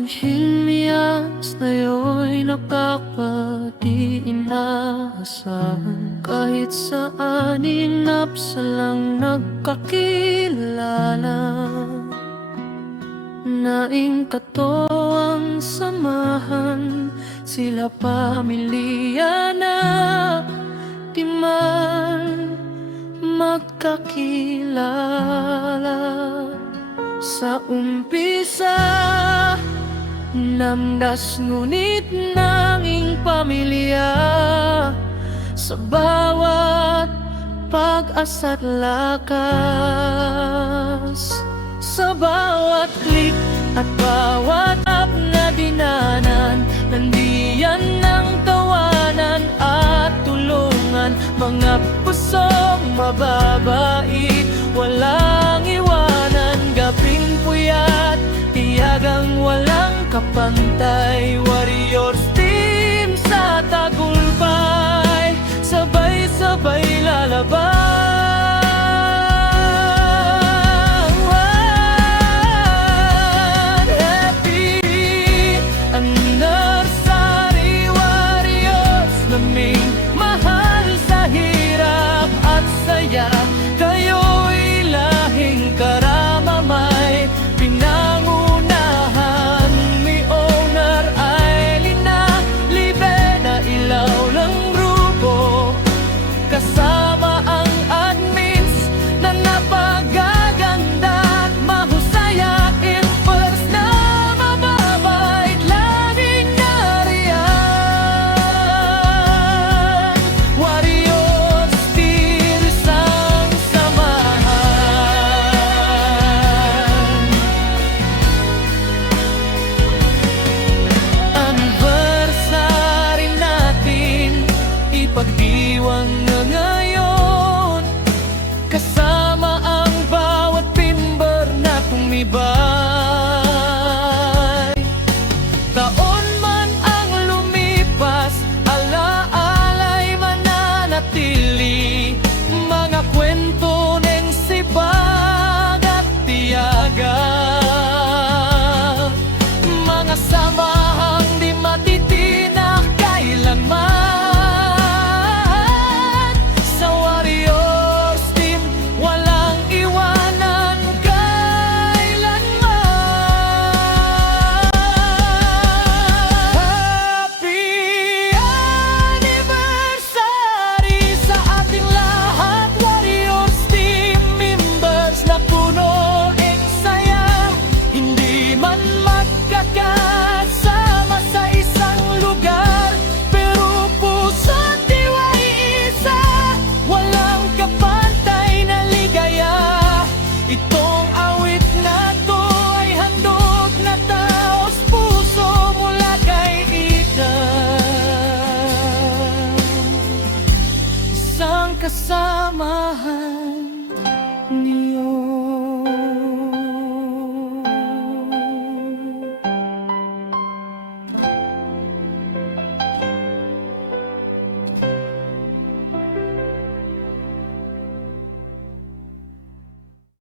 Hilmias ngayon nakapati inaasahan. Kahit saan inapsa lang nagkakilala. Naing katoang samahan, sila pamilya na di man magkakilala. Sa umpisa, namdas ngunit nanging pamilya. Sa bawat pag-asa't lakas, sa bawat klik at bawat up na dinanan, nandiyan ang tawanan at tulungan. Mga pusong mababait, walang iwanan. Gabing puyat, tiyagang walang kapantay. Warriors team sa tagumpay, sabay-sabay lalabay.